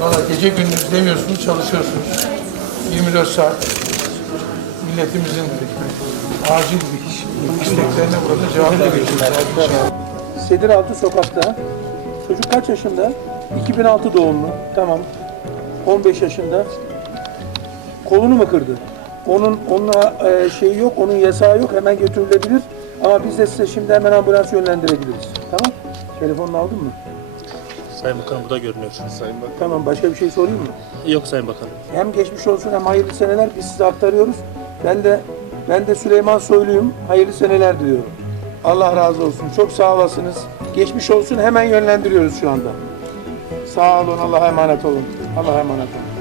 Valla gece gündüz demiyorsunuz, çalışıyorsunuz. 24 saat milletimizin acil bir iş, isteklerine burada cevap veriyorsunuz. Sediraltı sokakta. Çocuk kaç yaşında? 2006 doğumlu. Tamam. 15 yaşında. Kolunu mu kırdı? Onun onunla e, şeyi yok, onun yasağı yok. Hemen götürülebilir. Ama biz de size şimdi hemen ambulans yönlendirebiliriz. Tamam? Telefonunu aldın mı? Sayın Bakanım bu da görünüyor. Sayın Bakan. Tamam. Başka bir şey sorayım mı? Yok Sayın Bakanım. Hem geçmiş olsun hem hayırlı seneler biz size aktarıyoruz. Ben de ben de Süleyman Soylu'yum. Hayırlı seneler diliyorum. Allah razı olsun. Çok sağ olasınız. Geçmiş olsun hemen yönlendiriyoruz şu anda. Sağ olun. Allah'a emanet olun. Allah'a emanet olun.